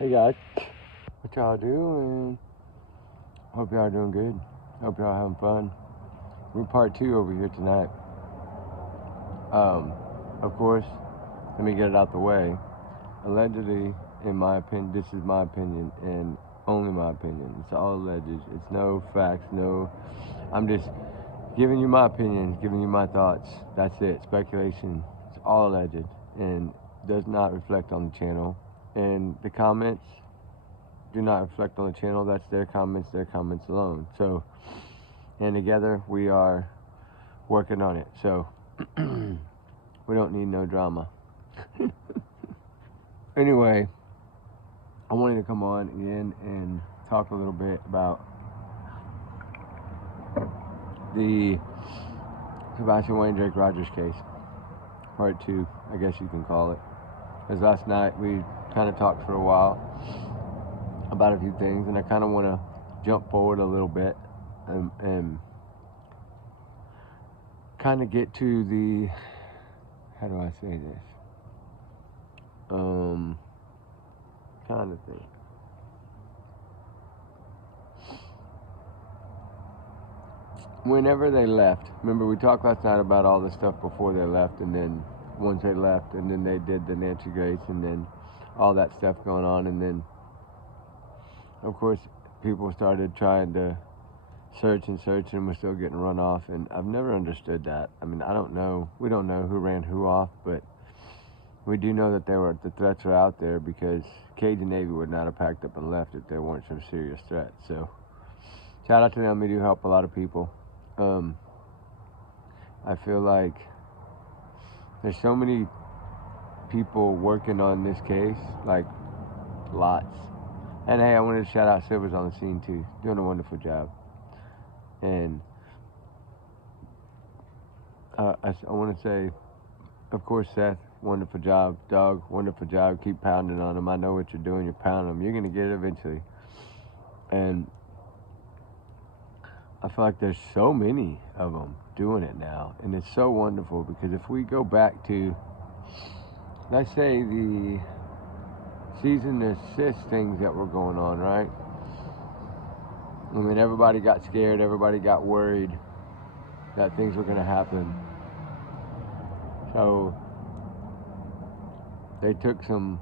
Hey guys, what y'all doing? Hope y'all doing good. Hope y'all having fun. We're part 2 over here tonight. Of course, let me get it out the way. Allegedly, in my opinion, this is my opinion and only my opinion. It's all alleged. It's no facts, no. I'm just giving you my opinion, giving you my thoughts. That's it. Speculation. It's all alleged and does not reflect on the channel. And the comments do not reflect on the channel. That's their comments alone. So, and together we are working on it. So, we don't need no drama. Anyway, I wanted to come on in and talk a little bit about the Sebastian Wayne Drake Rogers case, part 2, I guess you can call it. Because last night we kind of talked for a while about a few things, and I kind of want to jump forward a little bit and kind of get to the, how do I say this? Kind of thing. Whenever they left, remember we talked last night about all the stuff before they left, and then once they left, and then they did the Nancy Grace, and then all that stuff going on, and then of course people started trying to search, and we're still getting run off, and I've never understood that. I mean, I don't know, we don't know who ran who off, but we do know that the threats are out there, because Cajun Navy would not have packed up and left if there weren't some serious threats. So shout out to them. They do help a lot of people. I feel like there's so many people working on this case, like lots. And hey, I wanted to shout out Silver's on the scene too, doing a wonderful job. And I want to say, of course, Seth, wonderful job. Doug, wonderful job. Keep pounding on them. I know what you're doing. You're pounding them. You're going to get it eventually. And I feel like there's so many of them doing it now. And it's so wonderful, because if we go back to, let's say, the cease and desist things that were going on, right? I mean, everybody got scared. Everybody got worried that things were going to happen. So they took some,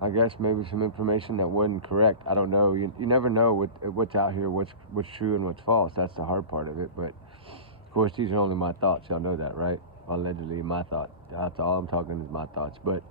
I guess maybe some information that wasn't correct. I don't know. You never know what's out here, what's true and what's false. That's the hard part of it. But of course, these are only my thoughts. Y'all know that, right? Allegedly, my thought. That's all I'm talking is my thoughts. But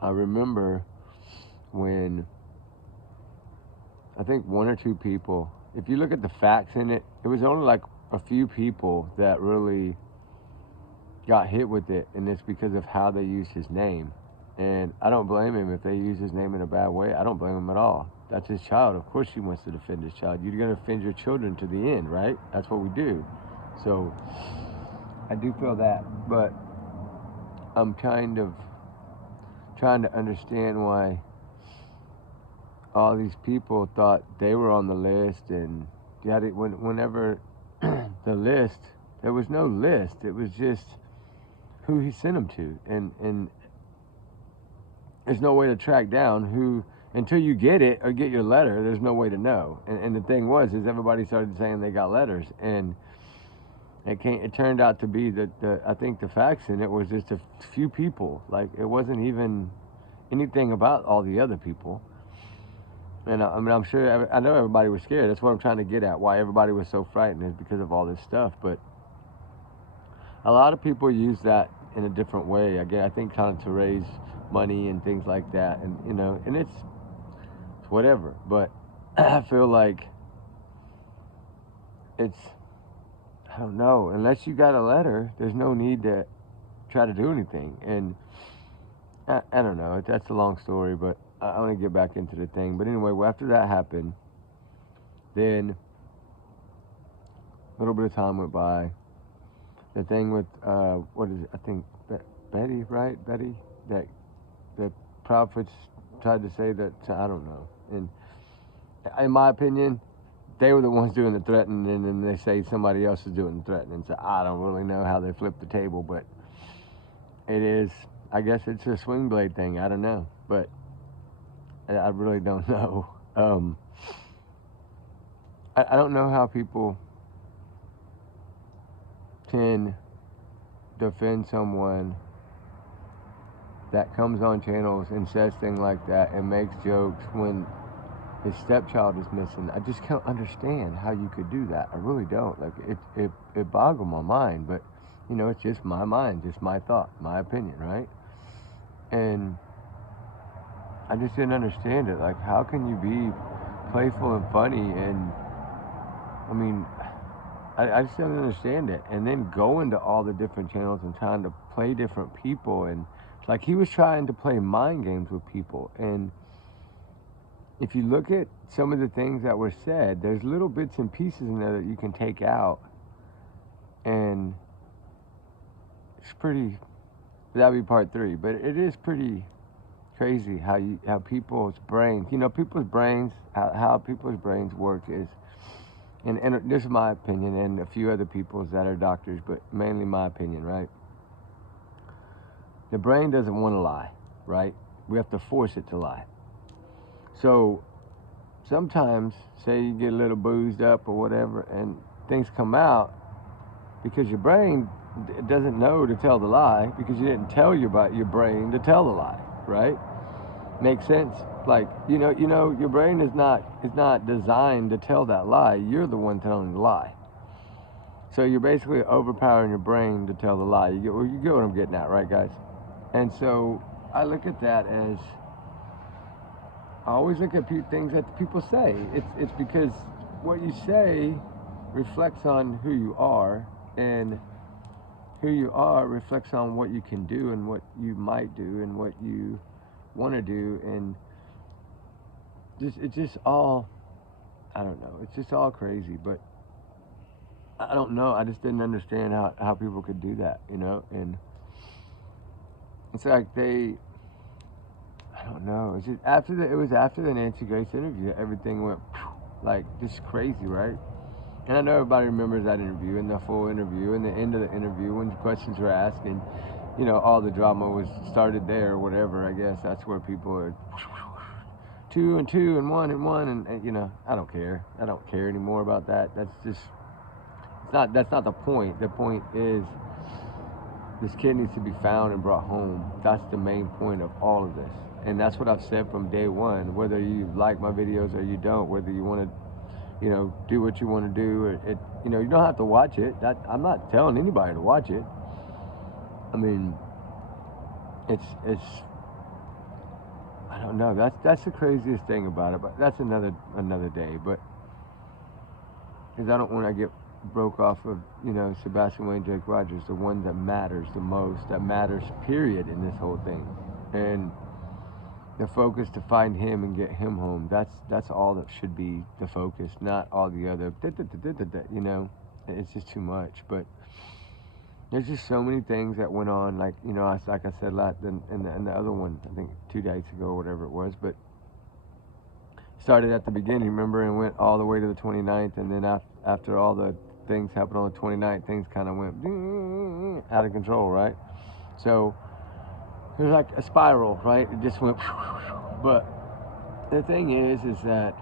I remember when I think 1 or 2 people, if you look at the facts in it, it was only like a few people that really got hit with it, and it's because of how they used his name. And I don't blame him if they use his name in a bad way. I don't blame him at all. That's his child. Of course he wants to defend his child. You're going to defend your children to the end, right? That's what we do. So I do feel that. But I'm kind of trying to understand why all these people thought they were on the list, and whenever the list, there was no list. It was just who he sent them to, and there's no way to track down who, until you get it or get your letter. There's no way to know. And the thing is everybody started saying they got letters, and it turned out to be that I think the facts in it was just a few people. Like, it wasn't even anything about all the other people. And I mean, I'm sure, I know everybody was scared. That's what I'm trying to get at. Why everybody was so frightened is because of all this stuff. But a lot of people use that in a different way. I think kind of to raise money and things like that. And, you know, and it's whatever. But I feel like it's, I don't know, unless you got a letter, there's no need to try to do anything. And I don't know, that's a long story, but I want to get back into the thing. But anyway, after that happened, then a little bit of time went by. The thing with, what is it? I think Betty, right? Betty? That the prophets tried to say that, I don't know. And in my opinion, they were the ones doing the threatening, and then they say somebody else is doing the threatening. So I don't really know how they flipped the table, but it is, I guess it's a swing blade thing. I don't know. But I really don't know. I don't know how people can defend someone that comes on channels and says things like that and makes jokes when his stepchild is missing. I just can't understand how you could do that. I really don't. Like it boggles my mind, but you know, it's just my mind, just my thought, my opinion, right? And I just didn't understand it. Like, how can you be playful and funny? And I mean, I just don't understand it. And then going to all the different channels and trying to play different people, and like he was trying to play mind games with people. And if you look at some of the things that were said, there's little bits and pieces in there that you can take out, and it's pretty. That'll be part 3, but it is pretty crazy how people's brains, you know, people's brains, how people's brains work is, and this is my opinion, and a few other people's that are doctors, but mainly my opinion, right? The brain doesn't want to lie, right? We have to force it to lie. So sometimes, say you get a little boozed up or whatever, and things come out because your brain doesn't know to tell the lie because you didn't tell your brain to tell the lie, right? Makes sense? Like, you know, your brain is not designed to tell that lie. You're the one telling the lie. So you're basically overpowering your brain to tell the lie. You get what I'm getting at, right, guys? And so I look at that as, I always look at things that people say. It's because what you say reflects on who you are, and who you are reflects on what you can do and what you might do and what you want to do, and it's just all, I don't know, it's just all crazy. But I don't know, I just didn't understand how people could do that, you know. And it's like I don't know, it's just it was after the Nancy Grace interview that everything went like just crazy, right? And I know everybody remembers that interview and the full interview and the end of the interview when the questions were asked, and you know, all the drama was started there or whatever. I guess that's where people are 2 and 2 and 1 and 1, and you know, I don't care anymore about that. That's just, that's not the point. The point is this kid needs to be found and brought home. That's the main point of all of this, and that's what I've said from day one. Whether you like my videos or you don't, whether you want to, you know, do what you want to do, or you know, you don't have to watch it. I'm not telling anybody to watch it. I mean, it's I don't know. That's the craziest thing about it. But that's another day. But because I don't want to get broke off of, you know, Sebastian Wayne, Jake Rogers, the one that matters the most, that matters period in this whole thing, and the focus to find him and get him home. That's all that should be the focus, not all the other. You know, it's just too much. But there's just so many things that went on, like, you know, like I said in the other one, I think 2 days ago or whatever it was, but started at the beginning, remember, and went all the way to the 29th, and then after all the things happened on the 29th, things kind of went out of control, right? So it was like a spiral, right? It just went, but the thing is that,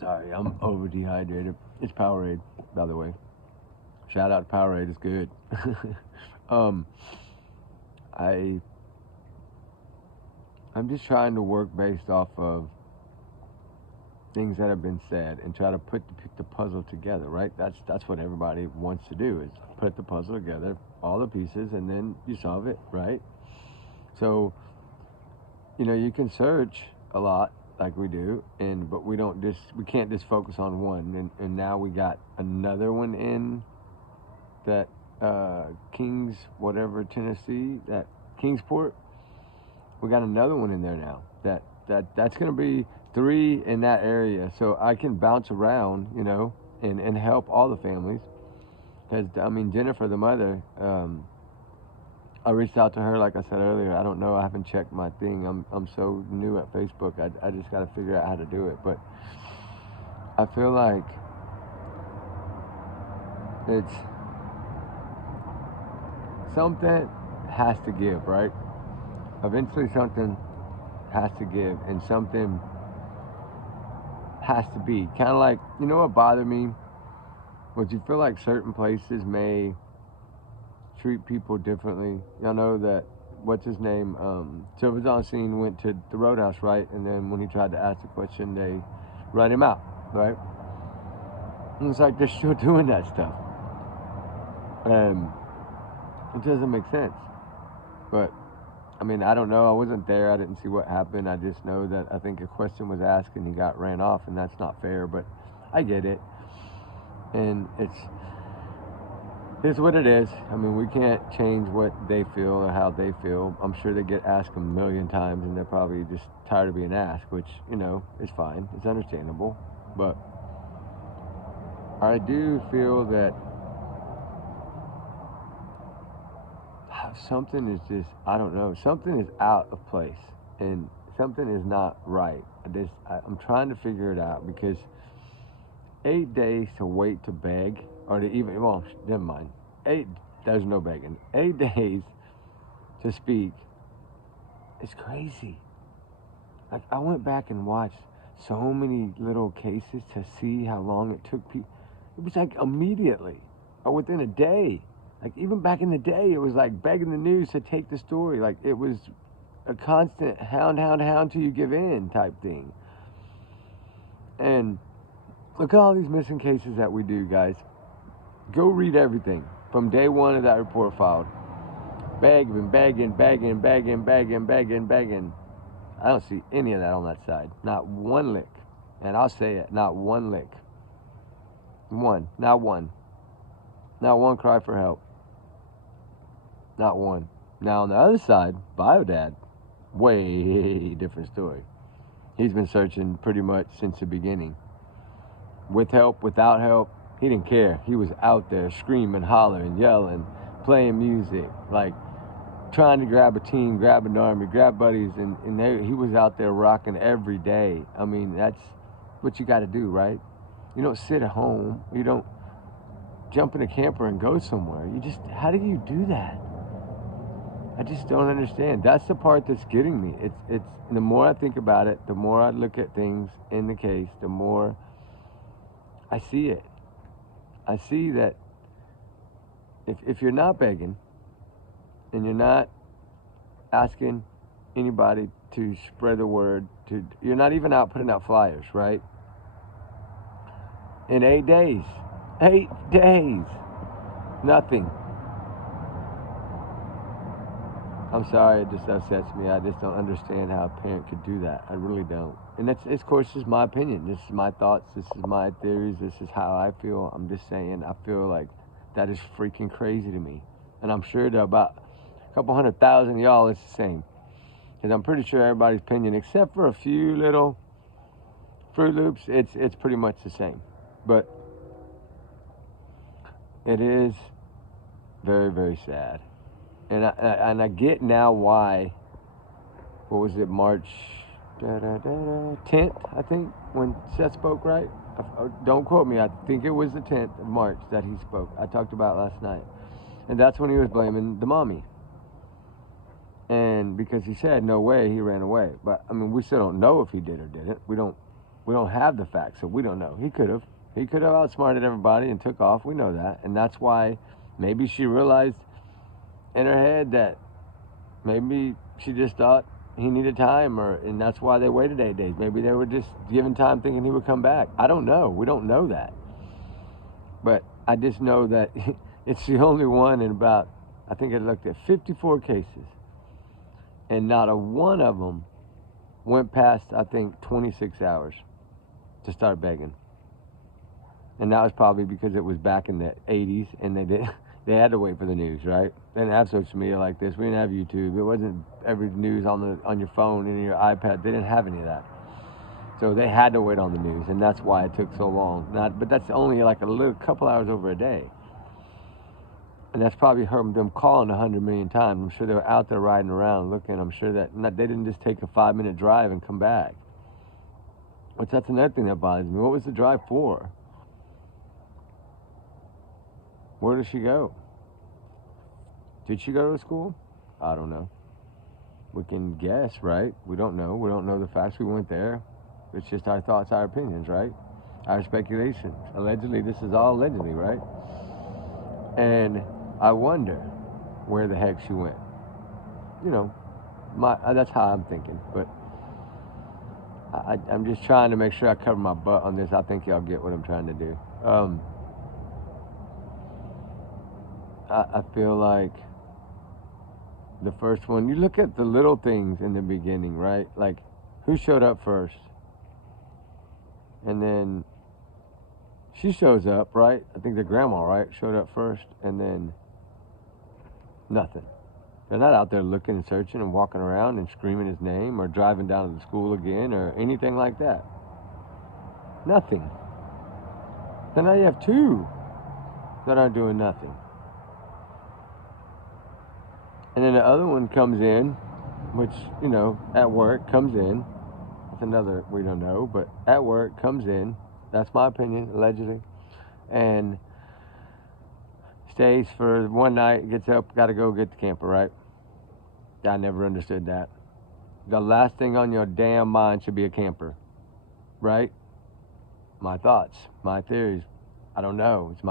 sorry, I'm over dehydrated. It's Powerade, by the way. Shout out to Powerade, it's good. I'm just trying to work based off of things that have been said and try to put the puzzle together, right? That's what everybody wants to do, is put the puzzle together, all the pieces, and then you solve it, right? So, you know, you can search a lot like we do, but we can't just focus on one, and now we got another one in that Kings, whatever, Tennessee, that Kingsport. We got another one in there now. That's going to be 3 in that area, so I can bounce around, you know, and help all the families. Because I mean, Jennifer, the mother, I reached out to her, like I said earlier. I don't know, I haven't checked my thing. I'm so new at Facebook. I just got to figure out how to do it. But I feel like something has to give, right? Eventually something has to give, and something has to be. Kind of like, you know what bothered me? Was you feel like certain places may treat people differently. Y'all know that, what's his name? Sebastian went to the Roadhouse, right? And then when he tried to ask the question, they run him out, right? And it's like they're still doing that stuff. And it doesn't make sense. But, I mean, I don't know. I wasn't there. I didn't see what happened. I just know that I think a question was asked and he got ran off, and that's not fair. But I get it. And it's what it is. I mean, we can't change what they feel or how they feel. I'm sure they get asked a million times, and they're probably just tired of being asked, which, you know, is fine. It's understandable. But I do feel that something is just, I don't know, something is out of place, and something is not right. I'm trying to figure it out, because 8 days to wait to beg, or to even, well, never mind. There's no begging. 8 days to speak is crazy. Like, I went back and watched so many little cases to see how long it took people. It was like immediately, or within a day. Like, even back in the day, it was like begging the news to take the story. Like, it was a constant hound till you give in type thing. And look at all these missing cases that we do, guys. Go read everything from day one of that report filed. Begging. I don't see any of that on that side. Not one lick. And I'll say it, not one lick. Not one. Not one cry for help. Not one. Now on the other side, Biodad, way different story. He's been searching pretty much since the beginning. With help, without help, he didn't care. He was out there screaming, hollering, yelling, playing music, like trying to grab a team, grab an army, grab buddies, and he was out there rocking every day. I mean, that's what you got to do, right? You don't sit at home. You don't jump in a camper and go somewhere. How do you do that? I just don't understand. That's the part that's getting me. It's the more I think about it, the more I look at things in the case, the more I see it. I see that if you're not begging and you're not asking anybody to spread the word, you're not even out putting out flyers, right? In 8 days, nothing. I'm sorry, it just upsets me. I just don't understand how a parent could do that. I really don't. And of course, this is my opinion. This is my thoughts. This is my theories. This is how I feel. I'm just saying, I feel like that is freaking crazy to me. And I'm sure that about a couple 100,000 of y'all, it's the same. Because I'm pretty sure everybody's opinion, except for a few little Fruit Loops, it's pretty much the same. But it is very, very sad. And I get now why, what was it, March 10th, I think, when Seth spoke, right? Don't quote me, I think it was the 10th of March that he spoke. I talked about last night. And that's when he was blaming the mommy. And because he said, no way, he ran away. But, I mean, we still don't know if he did or didn't. We don't have the facts, so we don't know. He could have. He could have outsmarted everybody and took off. We know that. And that's why maybe she realized in her head that maybe she just thought he needed time, and that's why they waited 8 days. Maybe they were just giving time thinking he would come back. I don't know. We don't know that. But I just know that it's the only one in about, I think I looked at 54 cases. And not a one of them went past, I think, 26 hours to start begging. And that was probably because it was back in the 80s, and they had to wait for the news, right? They didn't have social media like this. We didn't have YouTube. It wasn't every news on your phone and your iPad. They didn't have any of that. So they had to wait on the news, and that's why it took so long. But that's only like a couple hours over a day. And that's probably them calling 100 million times. I'm sure they were out there riding around looking. I'm sure that they didn't just take a 5-minute drive and come back. Which that's another thing that bothers me. What was the drive for? Where does she go? Did she go to school? I don't know. We can guess, right? We don't know. We don't know the facts. We weren't there. It's just our thoughts, our opinions, right? Our speculations. Allegedly, this is all allegedly, right? And I wonder where the heck she went. You know, that's how I'm thinking. But I'm just trying to make sure I cover my butt on this. I think y'all get what I'm trying to do. I feel like the first one, you look at the little things in the beginning, right? Like, who showed up first? And then she shows up, right? I think the grandma, right, showed up first, and then nothing. They're not out there looking and searching and walking around and screaming his name or driving down to the school again or anything like that. Nothing. Then now you have two that aren't doing nothing. And then the other one comes in, which, you know, at work comes in. That's another, we don't know, but at work comes in. That's my opinion, allegedly. And stays for one night, gets up, got to go get the camper, right? I never understood that. The last thing on your damn mind should be a camper, right? My thoughts, my theories. I don't know. It's my